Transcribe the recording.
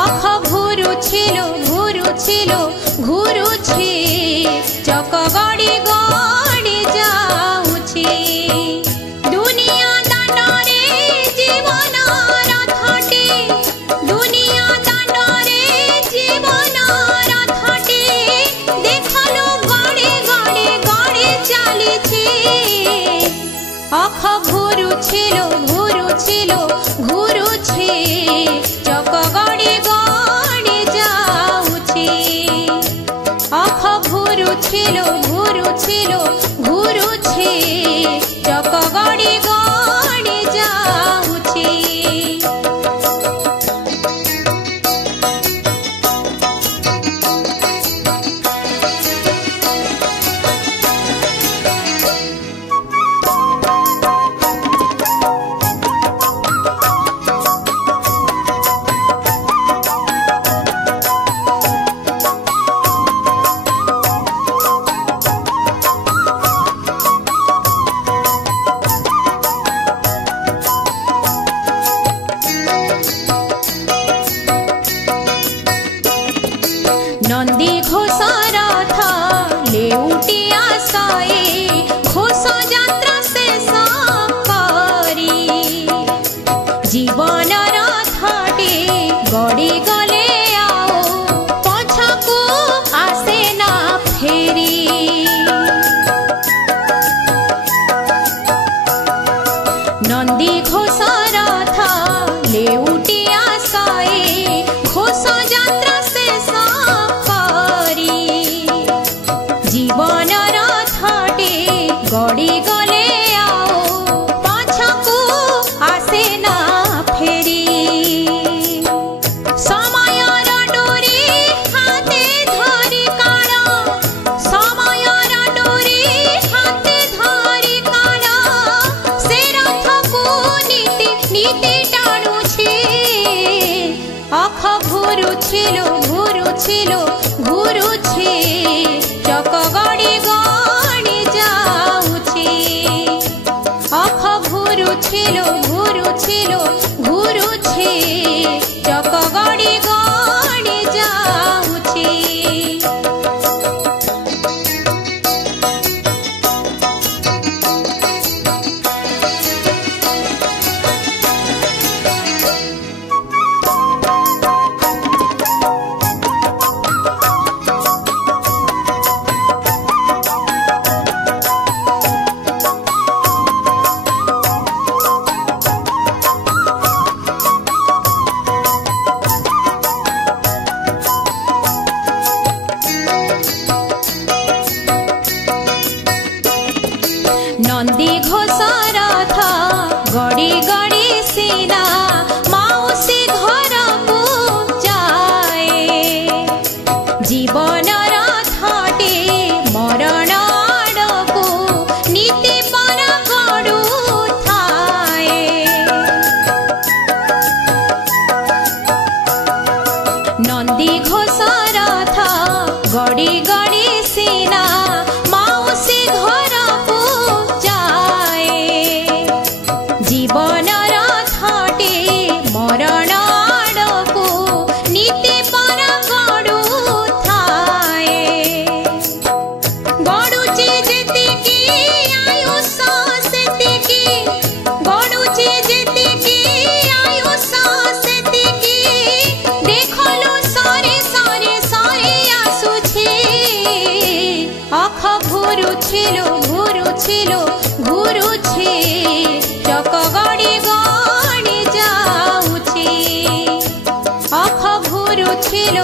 আখ ঘুরুছিল ঘুরুছি চক গড়ি গড়ি যাଉଛି দুনিয়া দাণ্ডরে জীবন রথটি দুনিয়া দাণ্ডরে জীবন রথটি দেখলো গড়ি গড়ি গড়ি চালিছি আখ ঘুরুছিল ঘুরুছি চক গড়ি গড়ি যাଉଛି আখ ঘুরুছিল ঘুরুছি চক গড়ি গড়ি যাଉଛି नंदी घोष रथ लेउटी आसाए घोष यात्रा शेष करी जीवन रथटी गड़ी गले आओ पछकू आसे ना फेरी नंदी घोष रथ लेउटी आसाए घोष यात्रा शेष जीवन रथटी गड़ी गले आओ पछकू आसे ना फेरी समयर डोरी हाथे धरी काल समयर डोरी हाथे धरी काल से रथकू नीति नीति टाणुछि आख घुरुछिल घुरुछि चक गड़ी गड़ी जाଉଛି आख घुरुछिल घुरुछि चक गड़ी गड़ी जाଉଛି नंदी घोष रथ गड़ी गड़ी सीना माउसी घर को जाए जीवन रथटी मरण आड़कू नीति पर गड़ू थाए नंदी घोष रथ गड़ी गड़ी सीना माउसी घर जीवन रथटी मरण आड़कू नीति पर गड़ू थाए गड़ुची जेतिकी आयुष सेतिकी गड़ुची जेतिकी आयुष सेतिकी देखलो सरे सरे सरे आसुछि आख घुरुछिल घुरुछि चक गड़ी गड़ी जाଉଛି आख घुरुछिल